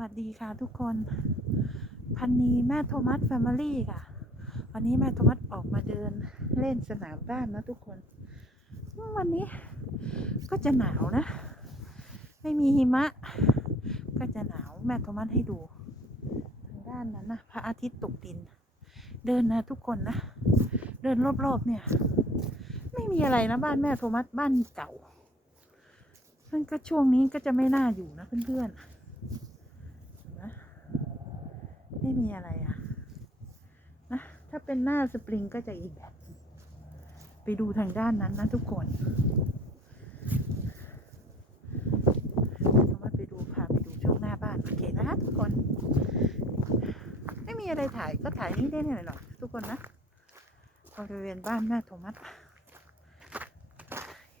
วัสดีค่ะทุกคน พันนีแม่โทมัสแฟมิลี่ค่ะ วันนี้แม่โทมัสออกมาเดินเล่นสนามบ้านนะทุกคน วันนี้ก็จะหนาวนะ ไม่มีหิมะ ก็จะหนาวแม่โทมัสให้ดู ทางด้านนั้นนะพระอาทิตย์ตกดิน เดินนะทุกคนนะ เดินรอบๆเนี่ย ไม่มีอะไรนะบ้านแม่โทมัสบ้านเก่ามันก็ช่วงนี้ก็จะไม่น่าอยู่นะเพื่อนๆ ไม่มีอะไรอะนะถ้าเป็นหน้าสปริงก็จะอีกแบบ ไปดูทางด้านนั้นนะทุกคนามาไปดูพาไปดูช่วงหน้าบ้านโอเคนะคะทุกคน ไม่มีอะไรถ่ายก็ถ่ายนี่ได้หน่อยหรอกทุกคนนะบริเวณบ้านแม่โทมัสโอเค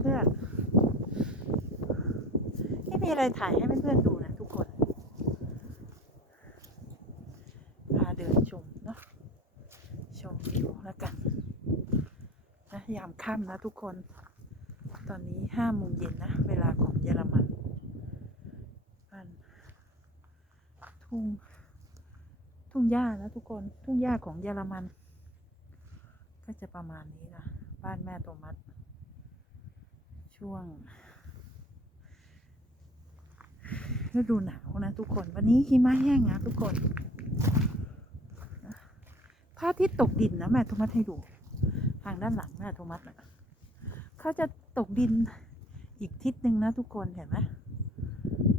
เพื่อนๆไม่มีอะไรถ่ายให้เพื่อนๆดูนะทุกคน พาเดินชมเนาะ ชมวิวแล้วกัน นะยามค่ำนะทุกคน ตอนนี้ห้าโมงเย็นนะ เวลาของเยอรมันบ้านทุ่ง ทุ่งหญ้านะทุกคน ทุ่งหญ้าของเยอรมัน ก็จะประมาณนี้นะ บ้านแม่โทมัส ช่วงฤดูหนาวนะทุกคน วันนี้หิมะแห้งนะทุกคนพระอาทิตย์ตกดินนะแม่โทมัสให้ดู ทางด้านหลังแม่โทมัสนะเขาจะตกดินอีกทิศหนึ่งนะทุกคนเห็นไหม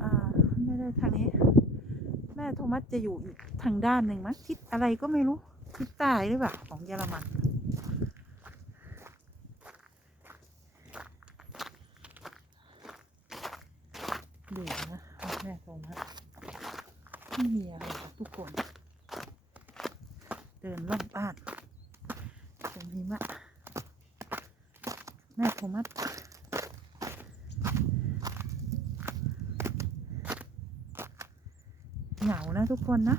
อ่าไม่ได้ทางนี้ แม่โทมัสจะอยู่อีกทางด้านหนึ่งมั้งทิศอะไรก็ไม่รู้ทิศใต้หรือเปล่าของเยอรมัน เดี๋ยวนะแม่โทมัสไม่มีอะไรทุกคน เดินรอบบ้านชมหิมะแม่โทมัสเหงานะทุกคนนะ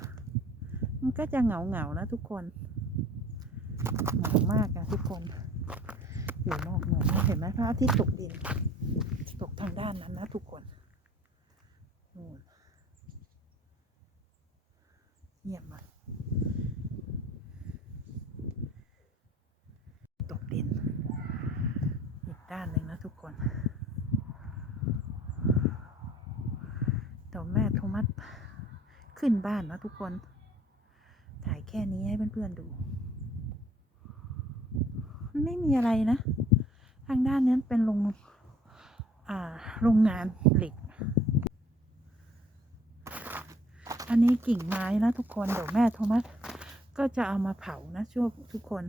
มันก็จะเหงาเหงานะทุกคนเหงามากอะทุกคน อยู่นอกเมืองนเห็นไหมพระอาทิตย์ตกดิน ตกทางด้านนั้นนะทุกคนนเงียบมาตกดิน อีกด้านหนึ่งนะทุกคน แต่แม่โทมัสขึ้นบ้านนะทุกคน ถ่ายแค่นี้ให้เพื่อนๆดู มันไม่มีอะไรนะ ทางด้านนั้นเป็นโรงโรงงานเหล็ก อันนี้กิ่งไม้นะทุกคนเดี๋ยวแม่โทมัสก็จะเอามาเผานะช่วงทุกคน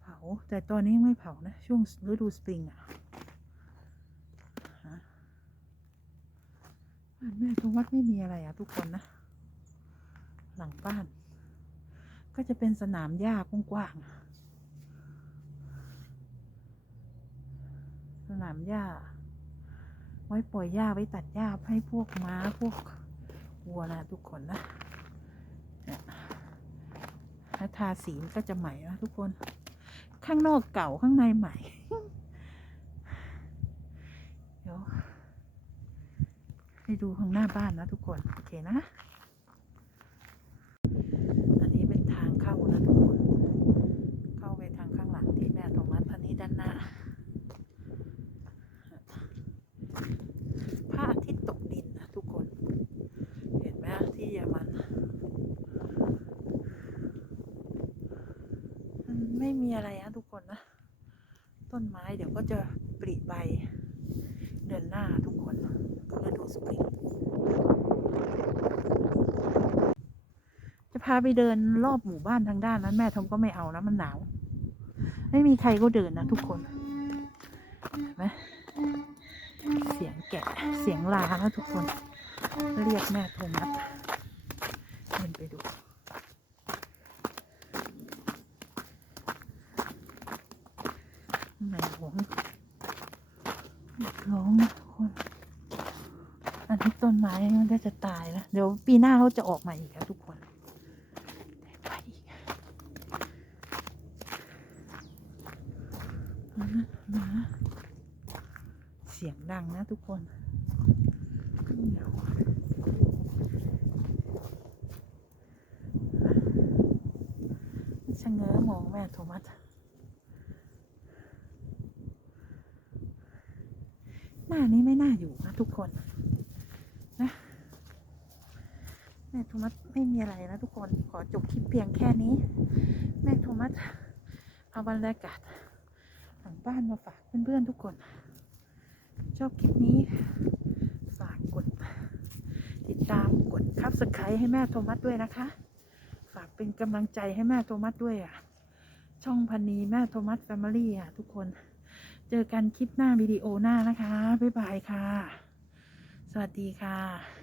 เผาแต่ตอนนี้ยังไม่เผานะ ช่วงฤดูสปริงอะฮะบ้านแม่โทมัสไม่มีอะไรอะทุกคนนะ หลังบ้าน ก็จะเป็นสนามหญ้ากว้างๆสนามหญ้าไว้ปล่อยหญ้าไว้ตัดหญ้าให้พวกม้าพวก วัวนะทุกคนนะเนี่ยถ้าทาสีก็จะใหม่นะทุกคน ข้างนอกเก่าข้างในใหม่ เดี๋ยวให้ดูข้างหน้าบ้านนะทุกคน โอเคนะ อันนี้เป็นทางเข้านะทุกคน เข้าไปทางข้างหลังที่แม่ตรงนั้นอันนี้ด้านหน้า พระอาทิตย์ตกดินนะทุกคน เห็นไหมที่เยอรมันมันไม่มี อะไรนะทุกคนนะ ต้นไม้เดี๋ยวก็จะปริใบ เดือนหน้าทุกคนฤดูสปริงจะพาไปเดินรอบหมู่บ้านทางด้านนั้น แม่ทอมก็ไม่เอานะมันหนาว ไม่มีใครก็เดินนะทุกคนเห็นไหมเสียงแกะเสียงลานะทุกคน เรียกแม่โทมัสเดินไปดู ไหนหงร้องนะทุกคน อันนี้ต้นไม้มันก็จะตายแล้ว เดี๋ยวปีหน้าเขาจะออกมาอีกแล้วทุกคนไปอีกเอานะมาเสียงดังนะทุกคนชะเง้อมองแม่โทมัส หน้านี้ไม่น่าอยู่นะทุกคนนะแม่โทมัสไม่มีอะไรนะทุกคนขอจบคลิปเพียงแค่นี้ แม่โทมัสเอาบรรยากาศหลังบ้านมาฝากเพื่อนๆทุกคน ชอบคลิปนี้ ฝากกด ติดตามกดคับสไครต์ให้แม่โทมัสด้วยนะคะ ฝากเป็นกำลังใจให้แม่โทมัสด้วยอะ ช่องพันนีแม่โทมัสแฟมิลี่อะทุกคน เจอกันคลิปหน้าวิดีโอหน้านะคะ บ๊ายบายค่ะ สวัสดีค่ะ